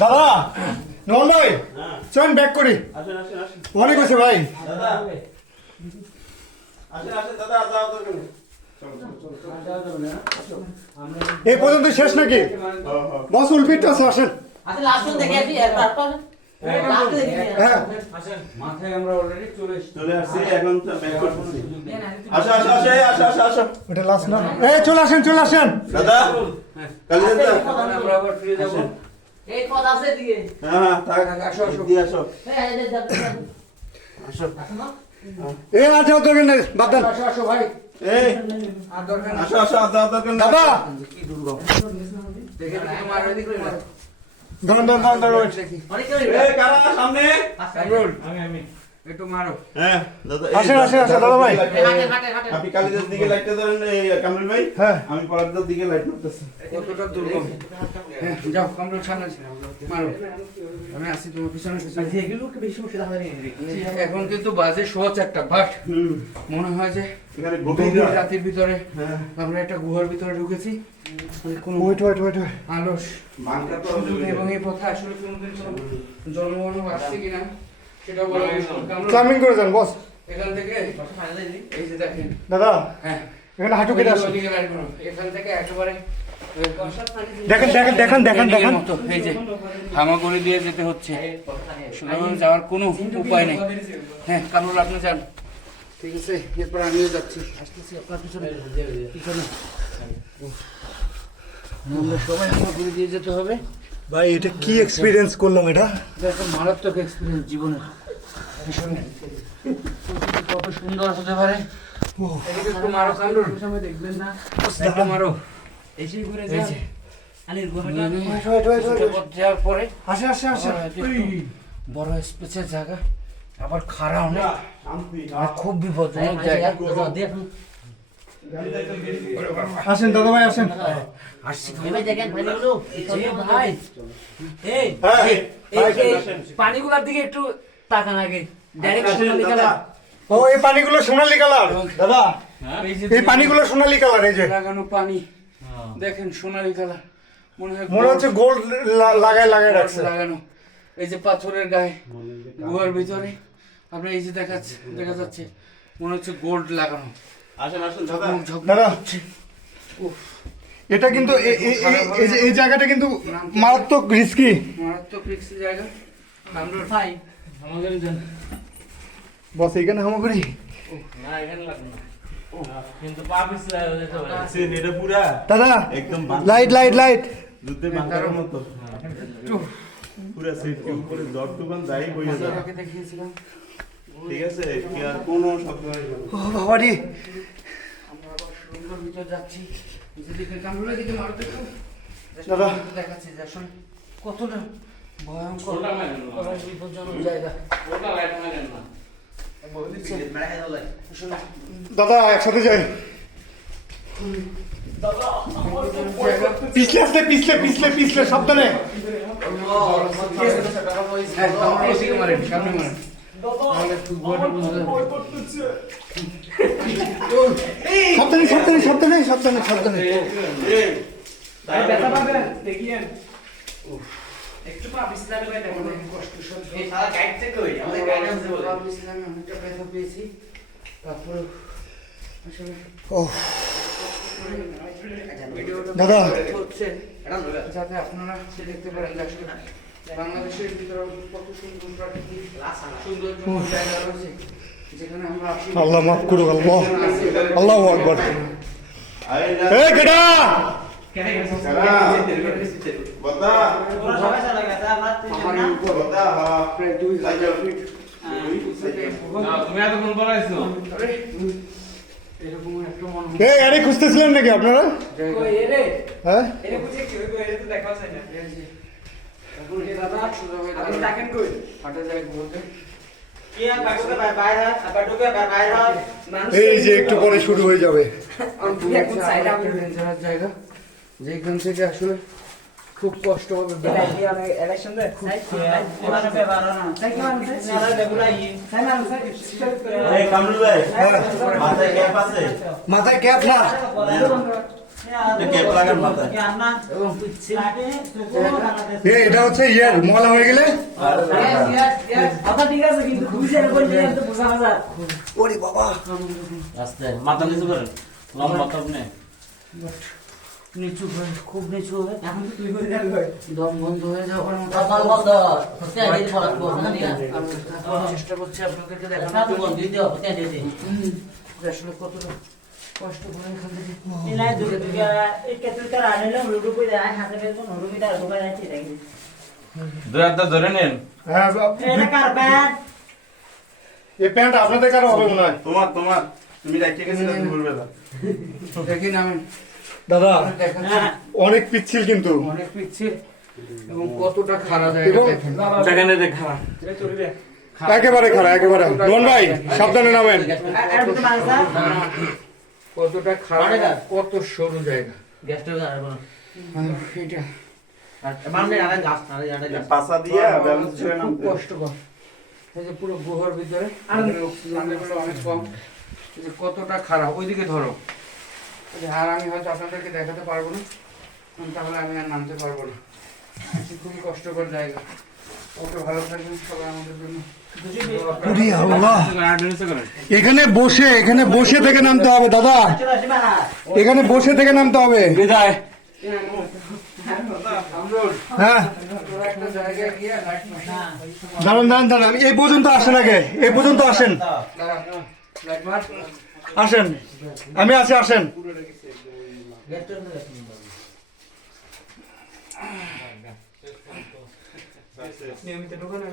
দাদা নন ভাই চল ব্যাক করি অনেক হয়েছে ভাই এই পর্যন্ত শেষ নাকি বস উল্পিট আসেন মাথায় আমরা অলরেডি চলে আসছি এখন ব্যাক করতেছি আসো ওটা লাস্ট না চলে আসেন দাদা কালি দাদা আমরা আবার ফিরে যাব এই পথ আছে দিকে হ্যাঁ থাক আসো দিয়ে আসো এই যে যাব আসো না যাও দরকার নেই বাদ দেন আসো ভাই এই আর দরকার নেই আসো দরকার নেই দাদা কি দুর্গম দেখে তোমার ওইদিকে মারো ধরুন অনেক করে এই কারা সামনে কামরুল আমি একটু মারো হ্যাঁ দাদা আসেন দাদা ভাই হাটে আপনি কালিদার দিকে লাইটটা ধরেন এই কামরুল ভাই হ্যাঁ আমি পরাগদার দিকে লাইট মারতেছি কতটা দুর্গম যাও কামরুল সামনে মারো আমি আসি তোমার পিছনে এগুলোকে বেশি সমস্যা হবে না এখন কিন্তু বাজে 1:15 বাট মনে হয় যে এখানে গভীর গভীর রাতের ভিতরে হ্যাঁ আমরা একটা গুহার ভিতরে ঢুকেছি কোনো ওয়েট আলস মানটা তো এবং এই পথে আসলে কোনোদিন কোনো জন্মগ্রহণ আসছে কিনা সেটা বলা মুশকিল। কামরুল, ক্লামিং করে যান বস এখান থেকে এই যে দেখেন দাদা হ্যাঁ এখানে হাঁটু কেটে আসুন ওইদিকে লাইট করো। এখান থেকে একেবারে দেখেন মতো এই যে হামাগুড়ি দিয়ে যেতে হচ্ছে সেভাবে যাওয়ার কোনো উপায় নেই হ্যাঁ কামরুল আপনি যান ঠিক আছে এরপর আমিও যাচ্ছি আসতেছি আপনার পিছনে আমরা সবাই হামাগুড়ি দিয়ে যেতে হবে ভাই এটা কি এক্সপিরিয়েন্স করলাম এটা একটা মারাত্মক এক্সপিরিয়েন্স জীবনের ভীষণ কত সুন্দর হতে পারে এদিকে একটু মারো কামরুল দেখবেন না একটু মারো এসে ঘুরে এই যা যে আনির গোহাটা পথ যাওয়ার পরে আসে বড় স্পেসের জায়গা আবার খাড়া অনেক শান্তি আর খুব বিপজ্জনক জায়গা দেখুন আসেন দাদা ভাই আসেন আসছি এবার দেখেন পানিগুলো ভাই এই হ্যাঁ পানিগুলোর দিকে একটু তাকান আগে ডাইরেক্ট সোনালী কালার ও এই পানিগুলো সোনালী কালার দাদা এই যে এই পানিগুলো সোনালী কালার এই যে লাগানো পানি দেখেন সোনালী কালার মনে হচ্ছে গোল্ড লাগায় রাখছে লাগানো এই যে পাথরের গায়ে গুহার ভিতরে আপনার এই যে দেখা যাচ্ছে মনে হচ্ছে গোল্ড লাগানো আসেন দাদা দাদা এটা কিন্তু এই জায়গাটা কিন্তু মারাত্মক রিস্কি মারাত্মক রিস্কি জায়গা কামরুল ভাই আমাদের জন্য বস এইখানে হামাগুড়ি না এখানে লাগবে না কিন্তু পা পিছলা যেতে পারে সেন এটা পুরা দাদা একদম লাইট যুদ্ধে বাংকারের মতো পুরা সেট কে উপরে দর দোকান যাই বইয়া যায় আপনাকে দেখিয়েছিলাম ঠিক আছে কি আর কোনো শব্দ হয় না ও বাবা রে আমরা আবার সুন্দর ভিতর যাচ্ছি যেদিকে কামরুলের দিকে মারতে একটু দাদা। দেখাচ্ছি যে আসলে কতটা ভয়ঙ্কর বিপজ্জনক জায়গা আসলে দাদা একসাথে যাই পিছলে সাবধানে হ্যাঁ কামরুলের দিকে মারেন সামনে মারেন তাহলে একটু ভয়টা বোঝা যাবে। সাবধানে ব্যথা পাবেন দেখিয়েন একটু পা পিছলা দেবে দেখুন কষ্ট সহ্য এই সারা গাইড থেকে কই আমাদের গাইডেন্স বলে আমি অনেকটা ব্যথা পেয়েছি তারপরে আসলে ও ভিডিওটা দাদা। হচ্ছে যাতে আপনারা দেখতে পারেন যে আসলে বাংলাদেশের ভিতরে কত সুন্দর প্রাকৃতিক সৌন্দর্য জায়গা রয়েছে যেখানে আমরা আসি আল্লাহ মাফ করুক আল্লাহু আকবার আরে না এই কেডা কেন গেছে বদা ওরা সবাই চলে গেছে আমরা আমার উপর বদা হ্যাঁ প্রায় 2000 ফিট তুমি এতক্ষণ পড়াইছো এরকম একটা মনে এই আরে খুঁজতেছিলেন নাকি আপনারা কই এরে হ্যাঁ এরে বুঝে কি হইব এরে তো দেখাও যায় না এখন এই দাদা সোজা হয়ে আপনি দেখেন কই হাঁটা যায় বলতে কি আর বাটুকে বাইরে বাটুকে বাইরে মানুষ এই যে একটু পরে শুরু হয়ে যাবে এখন সাইডে আমি ডেঞ্জারাস জায়গা যেখান থেকে আসলে খুব কষ্ট হবে ইলেকশন দে মানে পেপারো না তাই কি মানে নালা লেগুলাই তাই মানে এই কামরুল ভাই মাথায় ক্যাপ আছে মাথায় ক্যাপ না এবং এটা হচ্ছে ইয়ার ময়লা হয়ে গেলে ঠিক আছে কিন্তু খুবই ছেড়ে বলছে তো বোঝা না ওরে বাবা আস্তে মাথা নিচু করেন লম্বা তো আপনি নিচু হয়ে খুব নিচু হয়ে এখন তো তুই করে যাবি ভাই দম বন্ধ হয়ে যাওয়ার মতো কপাল বন্ধ হচ্ছে আগে পড়া বলছেন না আমি দেখানোর চেষ্টা করছি আপনাদেরকে না দেখানোর তো জন্য বল দিতে হবে কেন দিতে যে আসলে কতটা কষ্ট করে এখান থেকে ইলাই দুর্গা একে তুই তার আনেলে লুডু কই দেয় হাতে বের কোন লুডু কিটা ঢোকা যাচ্ছে দেখি দুই হাতটা ধরে নেন হ্যাঁ এটা কার ব্যাট এই প্যান্ট আপনাদের কারো হবে মনে হয় তোমার তুমি রাখিয়ে গেছিলে দুপুরবেলা দেখি না আমি দাদা দেখাচ্ছি অনেক পিচ্ছিল কিন্তু অনেক পিচ্ছিল এবং কতটা খারাপ এবং সেখানে দেখা একেবারে খারাপ একেবারে রোহন ভাই সাবধানে নামেন আর তো মানসা কতটা খারাপ কত সরু জায়গা গ্যাসটা আর বলো এটা মানে আরে গাছ না আরে পাশা দিয়া ব্যালেন্স করে খুব নামতে কষ্টকর এই যে পুরো গুহার ভিতরে অক্সিজেন লেভেল অনেক কম এই যে কতটা খারাপ ওইদিকে ধরো এই যে আর আমি হয়তো আপনাদেরকে দেখাতে পারবো না তাহলে আমি আর নামতে পারবো না এটা খুবই কষ্টকর জায়গা ওকে ভালো থাকবেন সবাই আমাদের জন্য ওরে আল্লাহ এখানে বসে থেকে নামতে হবে দাদা চলে আসবে না এখানে বসে থেকে নামতে হবে বিদায় হ্যাঁ তোরা একটা জায়গায় গিয়ে লাইট মার দাঁড়ান দাঁড়ান দাঁড়ান এই পর্যন্ত আসেন আগে এই পর্যন্ত আসেন লাইট মার আসেন আমি আছি আসেন নিয়মিত ঢোকানো